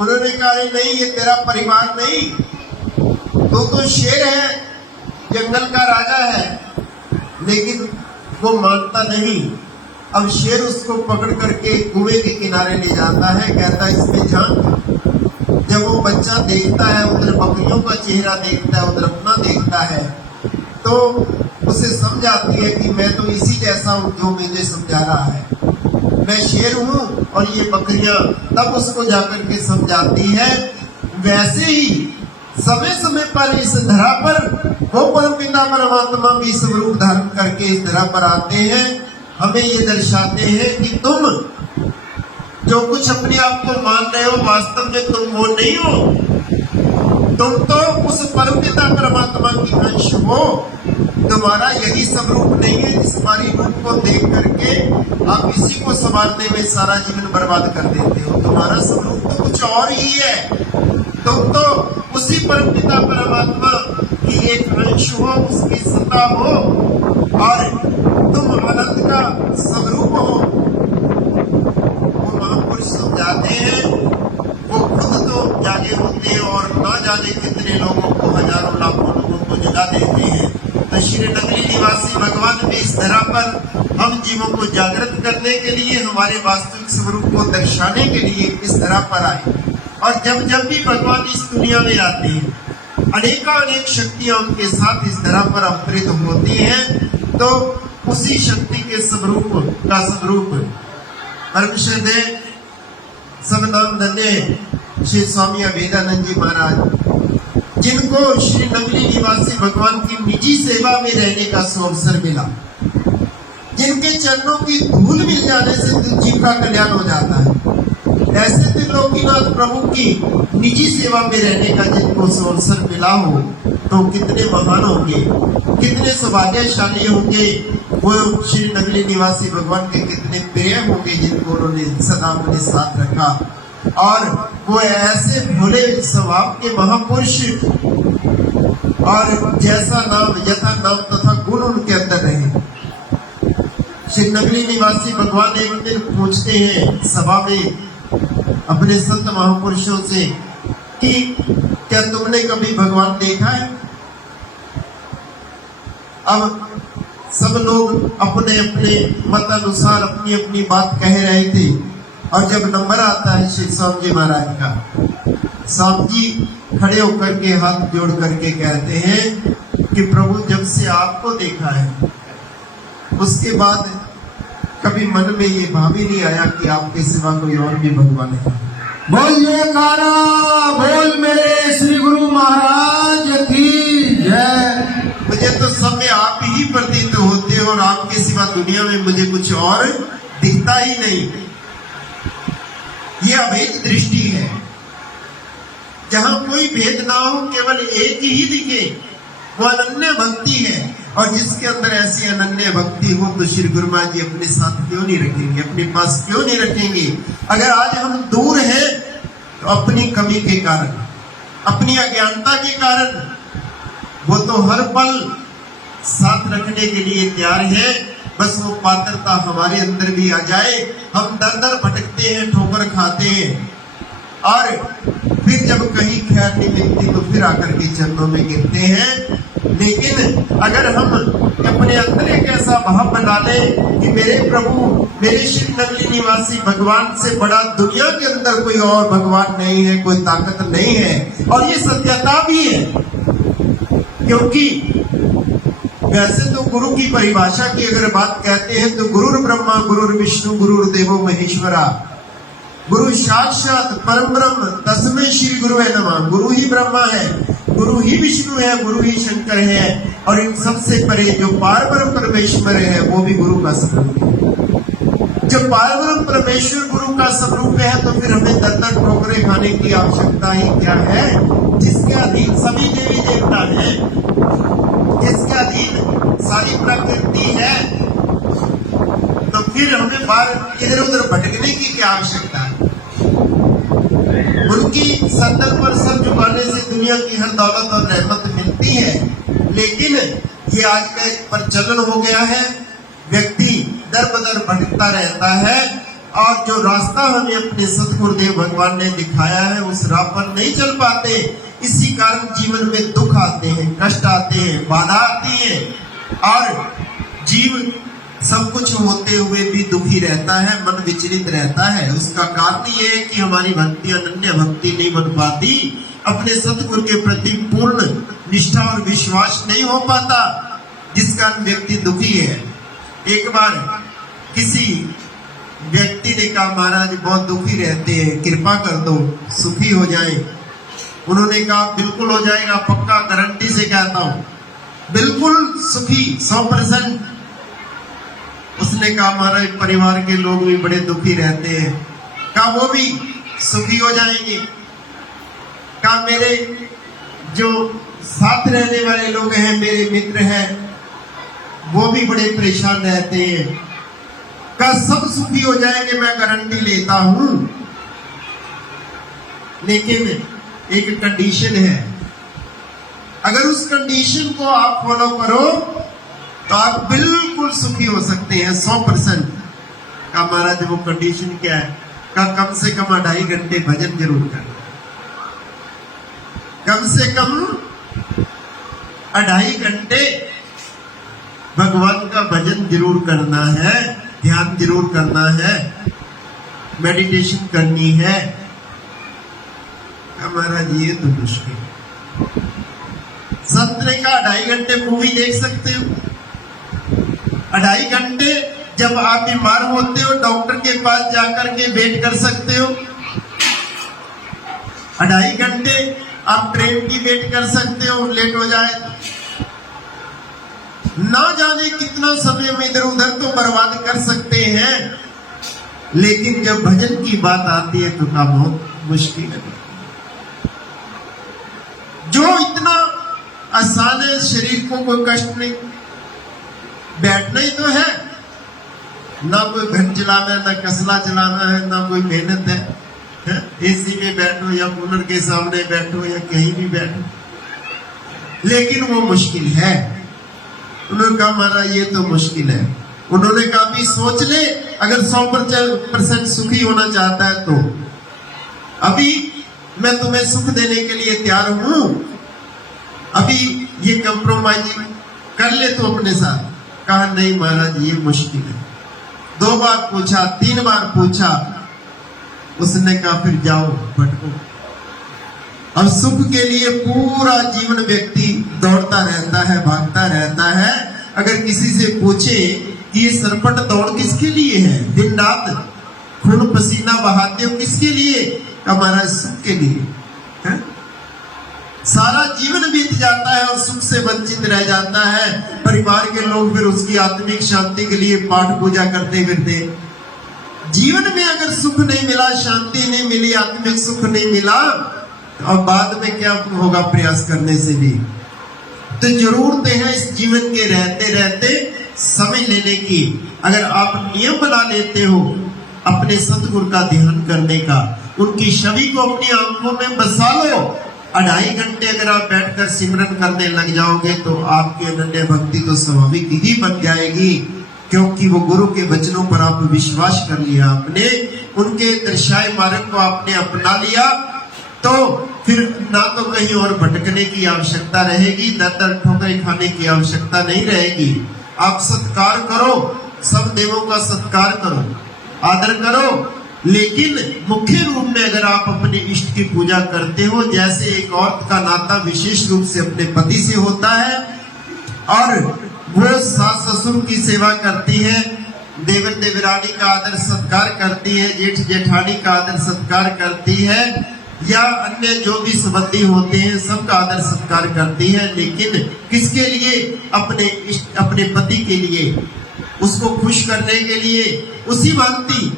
उन्होंने कहा नहीं, ये तेरा परिवार नहीं, तो शेर है, जंगल का राजा है। लेकिन वो मानता नहीं। अब शेर उसको पकड़ करके कुएं के किनारे ले जाता है, कहता है इसमें झांक। जब वो बच्चा देखता है, उधर बकरियों का चेहरा देखता है, उधर अपना देखता है, तो उसे समझ आती है कि मैं तो इसी जैसा हूं जो मुझे समझा रहा है, मैं शेर हूं और ये बकरियां। तब उसको जाकर के समझाती है। वैसे ही समय समय पर इस धरा पर वो परमपिता परमात्मा भी स्वरूप धारण करके इस धरा पर आते हैं, हमें ये दर्शाते हैं कि तुम जो कुछ अपने आप को मान रहे हो, वास्तव में तुम वो नहीं हो। तुम तो उस परमपिता परमात्मा की अंश हो। तुम्हारा यही स्वरूप नहीं है जिस हमारी रूप को देख करके आप इसी को संभालने में सारा जीवन बर्बाद कर देते हो। तुम्हारा स्वरूप तो कुछ और ही है। तुम तो उसी परमपिता परमात्मा की एक अंश हो, उसकी सत्ता हो, और तुम आनंद का स्वरूप हो। वो महापुरुष समझाते हैं, वो खुद तो जागे होते हैं और ना जाने कितने लोगों को, हजारों लाखों लोगों को जगा देते हैं। तो श्री नगरी निवासी भगवान भी इस धरा पर हम जीवों को जागृत करने के लिए, हमारे वास्तविक स्वरूप को दर्शाने के लिए इस धरा पर आए। और जब जब भी भगवान इस दुनिया में आते हैं, अनेक शक्तियां उनके साथ इस धरा पर अवतरित होती हैं। तो उसी शक्ति के स्वरूप का स्वरूप परमश्रद्धेय सब नाम धन्य श्री स्वामी अभेदानंद जी महाराज, जिनको श्री नगरी निवासी भगवान की निजी सेवा में रहने का अवसर मिला, जिनके चरणों की धूल मिल जाने से जीव का कल्याण हो जाता है, ऐसे त्रिलोकीनाथ प्रभु की निजी सेवा में रहने का जिनको अवसर मिला हो, तो कितने महान होंगे, कितने सौभाग्यशाली होंगे। वो श्री नगरी निवासी भगवान के कितने प्रिय होंगे जिनको उन्होंने सदा अपने साथ रखा। और वो ऐसे भोले स्वभाव के महापुरुष, और जैसा नाम यथा नाम तथा गुण उनके अंदर रहे। श्री नगरी निवासी भगवान एक दिन पूछते हैं सभा में अपने संत महापुरुषों से कि क्या तुमने कभी भगवान देखा है? अब सब लोग अपने अपने मत अनुसार अपनी अपनी बात कह रहे थे। और जब नंबर आता है श्री स्वामी जी महाराज का, स्वामी जी खड़े होकर के हाथ जोड़ करके कहते हैं कि प्रभु, जब से आपको देखा है उसके बाद कभी मन में ये भाव ही नहीं आया कि आपके सिवा कोई और भी भगवान है। बोल जयकारा, बोल मेरे श्री गुरु महाराज की जय। मुझे तो सब में आप ही प्रतीत होते हो और आपके सिवा दुनिया में मुझे कुछ और दिखता ही नहीं। ये अभेद दृष्टि है, जहां कोई भेद ना हो, केवल एक ही दिखे, वो अनन्य भक्ति है। और जिसके अंदर ऐसी अनन्य भक्ति हो तो श्री गुरु महाराज जी अपने साथ क्यों नहीं रखेंगे, अपने पास क्यों नहीं रखेंगे? अगर आज हम दूर हैं तो अपनी कमी के कारण, अपनी अज्ञानता के कारण, वो तो हर पल साथ रखने के लिए तैयार है। बस वो पात्रता हमारे अंदर भी आ जाए। हम दर दर भटकते हैं, ठोकर खाते हैं, और फिर जब कहीं खैर नहीं मिलती तो फिर आकर के चरणों में गिरते हैं। लेकिन अगर हम अपने अंदर एक ऐसा भाव बना ले कि मेरे प्रभु, मेरे श्री नगरी निवासी भगवान से बड़ा दुनिया के अंदर कोई और भगवान नहीं है, कोई ताकत नहीं है, और ये सत्यता भी है। क्योंकि वैसे तो गुरु की परिभाषा की अगर बात कहते हैं तो गुरुर ब्रह्मा गुरुर विष्णु गुरुर्देवो महेश्वरा, गुरु साक्षात परम ब्रह्म तस्मै श्री गुरुवे नमः। गुरु ही ब्रह्मा है, गुरु ही विष्णु है, गुरु ही शंकर है, और इन सबसे परे जो पारब्रह्म परमेश्वर है वो भी गुरु का स्वरूप है। जब पारब्रह्म परमेश्वर गुरु का स्वरूप है तो फिर हमें दर दर ठोकरें खाने की आवश्यकता ही क्या है? जिसके अधीन सभी देवी देवता है, जिसके अधीन सारी प्रकृति है, तो फिर हमें बाहर इधर उधर भटकने की क्या आवश्यकता है? उनकी सत्तर पर सर झुकाने से दुनिया की हर दौलत और रहमत मिलती है। लेकिन ये आज का एक प्रचलन हो गया है, व्यक्ति दर बदर भटकता रहता है और जो रास्ता हमें अपने सतगुरुदेव भगवान ने दिखाया है उस राह पर नहीं चल पाते। इसी कारण जीवन में दुख आते हैं, कष्ट आते हैं, बाधा आती है और जीव सब कुछ होते हुए भी दुखी रहता है, मन विचलित रहता है। उसका कारण ये है कि हमारी भक्ति अनन्य भक्ति नहीं बन पाती, अपने सतगुरु के प्रति पूर्ण निष्ठा और विश्वास नहीं हो पाता, जिस कारण व्यक्ति दुखी है। एक बार किसी व्यक्ति ने कहा, महाराज बहुत दुखी रहते हैं, कृपा कर दो सुखी हो जाए। उन्होंने कहा बिल्कुल हो जाएगा, पक्का गारंटी से कहता हूं, बिल्कुल सुखी 100%। उसने कहा महाराज परिवार के लोग भी बड़े दुखी रहते हैं। कहा वो भी सुखी हो जाएंगे। कहा मेरे जो साथ रहने वाले लोग हैं, मेरे मित्र हैं, वो भी बड़े परेशान रहते हैं। कहा सब सुखी हो जाएंगे, मैं गारंटी लेता हूं, लेकिन एक कंडीशन है। अगर उस कंडीशन को आप फॉलो करो तो आप बिल्कुल सुखी हो सकते हैं 100%। कहा महाराज वो कंडीशन क्या है? कहा कम से कम 2.5 घंटे भजन जरूर करना, कम से कम 2.5 घंटे भगवान का भजन जरूर करना है, ध्यान जरूर करना है, मेडिटेशन करनी है। महाराज ये तो मुश्किल। संत ने कहा 2.5 घंटे मूवी देख सकते हो। 2.5 घंटे जब आप बीमार होते हो डॉक्टर के पास जाकर के वेट कर सकते हो। 2.5 घंटे आप ट्रेन की वेट कर सकते हो, लेट हो जाए ना जाने कितना समय में इधर उधर तो बर्बाद कर सकते हैं, लेकिन जब भजन की बात आती है तो काम बहुत मुश्किल है। जो इतना आसान है, शरीर को कोई कष्ट नहीं, बैठना ही तो है, ना कोई घर चलाना है, ना कसला चलाना है, ना कोई मेहनत है। एसी में बैठो या कूलर के सामने बैठो या कहीं भी बैठो, लेकिन वो मुश्किल है। उन्होंने कहा महाराज ये तो मुश्किल है। उन्होंने कहा भी सोच ले, अगर 100% सुखी होना चाहता है तो अभी मैं तुम्हें सुख देने के लिए तैयार हूं, अभी ये कंप्रोमाइजिंग कर ले तो अपने साथ। कहा नहीं महाराज ये मुश्किल है। 2 बार पूछा, 3 बार पूछा, उसने कहा फिर जाओ भटको। अब सुख के लिए पूरा जीवन व्यक्ति दौड़ता रहता है, भागता रहता है। अगर किसी से पूछे कि ये सरपट दौड़ किसके लिए है, दिन रात खून पसीना बहाते हो किसके लिए? हमारा सुख के लिए है? सारा जीवन बीत जाता है और सुख से वंचित रह जाता है। परिवार के लोग फिर उसकी आत्मिक शांति के लिए पाठ पूजा करते फिरते। जीवन में अगर सुख नहीं मिला, शांति नहीं मिली, आत्मिक सुख नहीं मिला, और बाद में क्या होगा प्रयास करने से भी। तो जरूरत है इस जीवन के रहते रहते समय लेने की। अगर आप नियम बना लेते हो अपने सतगुरु का ध्यान करने का, उनकी छवि को अपनी आंखों में बसा लो, 2.5 घंटे अगर आप बैठकर सिमरन करने लग जाओगे तो आपकी अनन्य भक्ति तो स्वाभाविक ही बन जाएगी, क्योंकि वो गुरु के वचनों पर आप विश्वास कर लिया आपने, उनके दर्शाए मार्ग को आपने अपना लिया, तो फिर ना तो कहीं और भटकने की आवश्यकता रहेगी, दर ठोकरें खाने की आवश्यकता नहीं रहेगी। आप सत्कार करो, सब देवों का सत्कार करो, आदर करो, लेकिन मुख्य रूप में अगर आप अपने इष्ट की पूजा करते हो, जैसे एक औरत का नाता विशेष रूप से अपने पति से होता है और वो सास ससुर की सेवा करती है, देवर देवरानी का आदर सत्कार करती है, जेठ जेठानी का आदर सत्कार करती है, या अन्य जो भी संबंधी होते हैं सबका आदर सत्कार करती है, लेकिन किसके लिए? अपने पति के लिए, उसको खुश करने के लिए। उसी भांति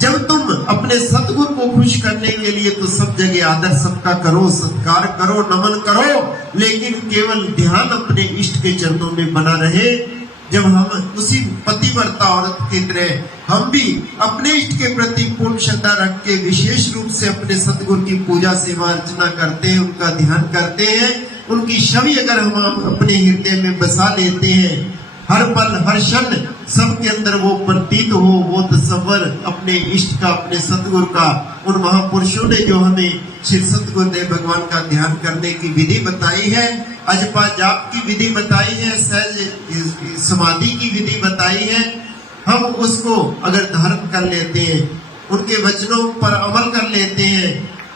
जब तुम अपने सतगुरु को खुश करने के लिए तो सब जगह आदर सबका करो, सत्कार करो, नमन करो, लेकिन केवल ध्यान अपने इष्ट के चरणों में बना रहे। जब हम उसी पतिव्रता औरत की तरह हम भी अपने इष्ट के प्रति पूर्ण श्रद्धा रख के विशेष रूप से अपने सतगुरु की पूजा सेवा अर्चना करते हैं, उनका ध्यान करते हैं, उनकी छवि अगर हम अपने हृदय में बसा लेते हैं हर पल हर क्षण सबके अंदर वो प्रतीत हो, वो तस्वर अपने इष्ट का, अपने सतगुरु का। उन महापुरुषों ने जो हमें श्री सतगुरुदेव भगवान का ध्यान करने की विधि बताई है, अजपा जाप की विधि बताई है, सहज समाधि की विधि बताई है, हम उसको अगर धारण कर लेते हैं, उनके वचनों पर अमल कर लेते हैं,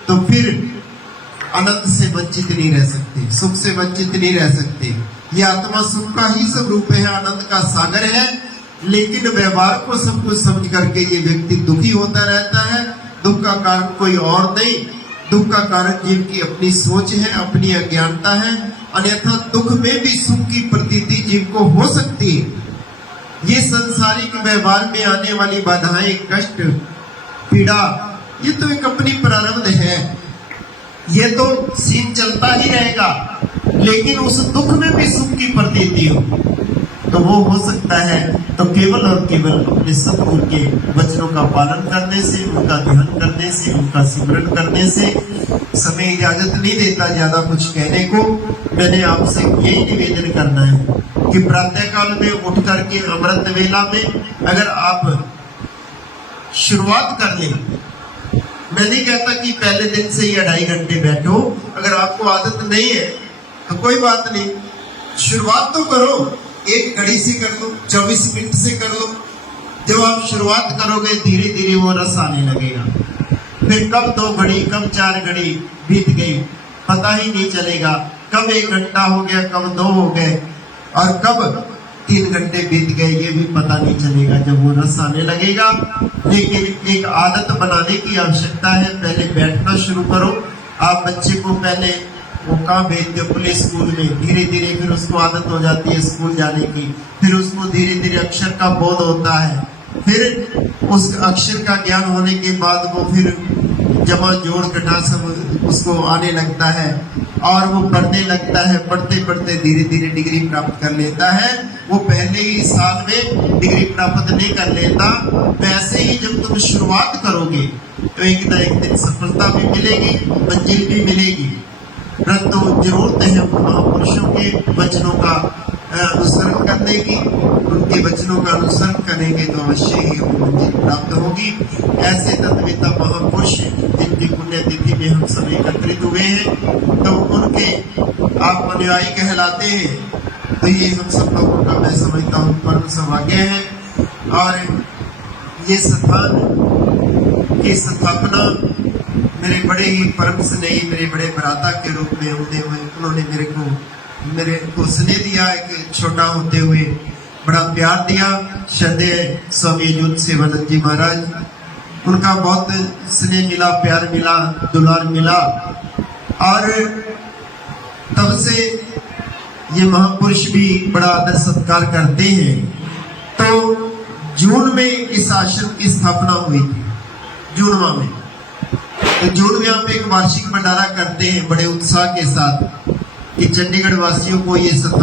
तो फिर आनंद से वंचित नहीं रह सकते, सुख से वंचित नहीं रह सकते। ये आत्मा सुख का ही स्वरूप है, आनंद का सागर है। लेकिन व्यवहार को सब कुछ समझ करके ये व्यक्ति दुखी होता रहता है। दुख का कारण कोई और नहीं, दुख का कारण जीव की अपनी सोच है, अपनी अज्ञानता है। अन्यथा दुख में भी सुख की प्रतीति जीव को हो सकती है। ये संसारिक व्यवहार में आने वाली बाधाएं, कष्ट, पीड़ा, ये तो एक अपनी प्रारब्ध है, ये तो सीन चलता ही रहेगा। लेकिन उस दुख में भी सुख की प्रतीति हो, तो वो हो सकता है तो केवल और केवल अपने सतगुरु के वचनों का पालन करने से, उनका ध्यान करने से, उनका सिमरन करने से। समय इजाजत नहीं देता ज्यादा कुछ कहने को। मैंने आपसे यही निवेदन करना है कि प्रातः काल में उठ करके अमृत वेला में अगर आप शुरुआत कर लें, मैं नहीं कहता कि पहले दिन से ही 2.5 घंटे बैठो, अगर आपको आदत नहीं है तो कोई बात नहीं, शुरुआत तो करो। 1 घड़ी से कर लो, 24 मिनट से कर लो। जब आप शुरुआत करोगे धीरे धीरे वो रस आने लगेगा। फिर कब 2 घड़ी, कब 4 घड़ी बीत गई पता ही नहीं चलेगा। कब 1 घंटा हो गया, कब 2 हो गए, और कब 3 घंटे बीत गए ये भी पता नहीं चलेगा जब वो रस आने लगेगा। लेकिन एक आदत बनाने की आवश्यकता है। पहले बैठना शुरू करो। आप बच्चे को पहले वो कहाँ भेज दो, प्ले स्कूल में, धीरे धीरे फिर उसको आदत हो जाती है स्कूल जाने की। फिर उसको धीरे धीरे अक्षर का बोध होता है। फिर उस अक्षर का ज्ञान होने के बाद वो फिर जमा जोड़ घटा सब उसको आने लगता है और वो पढ़ने लगता है। पढ़ते पढ़ते धीरे धीरे डिग्री प्राप्त कर लेता है। वो पहले ही साल में डिग्री प्राप्त नहीं कर लेता। वैसे ही जब तुम शुरुआत करोगे तो एक न एक दिन सफलता भी मिलेगी, मंजिल भी मिलेगी। परंतु जरूरत है महापुरुषों के वचनों का अनुसरण करने की। उनके वचनों का अनुसरण करेंगे तो अवश्य ही हमें मंजिल प्राप्त होगी। ऐसे तत्ववेता महापुरुष जिनकी पुण्यतिथि में हम सब एकत्रित हुए हैं, तो उनके आप अनुयायी कहलाते हैं। तो ये हम सब लोगों का मैं समझता हूँ परम सौभाग्य है। और ये स्थान की स्थापना मेरे बड़े ही परम स्नेही, मेरे बड़े भ्राता के रूप में होते हुए उन्होंने मेरे को स्नेह दिया। एक छोटा होते हुए बड़ा प्यार दिया। श्रद्धेय स्वामी अजूत सेवानंद जी महाराज, उनका बहुत स्नेह मिला, प्यार मिला, दुलार मिला। और तब से ये महापुरुष भी बड़ा आदर सत्कार करते हैं। तो जून में इस आश्रम की स्थापना हुई थी, जून माह में। तो जून में हम एक वार्षिक भंडारा करते हैं बड़े उत्साह के साथ कि चंडीगढ़ वासियों को ये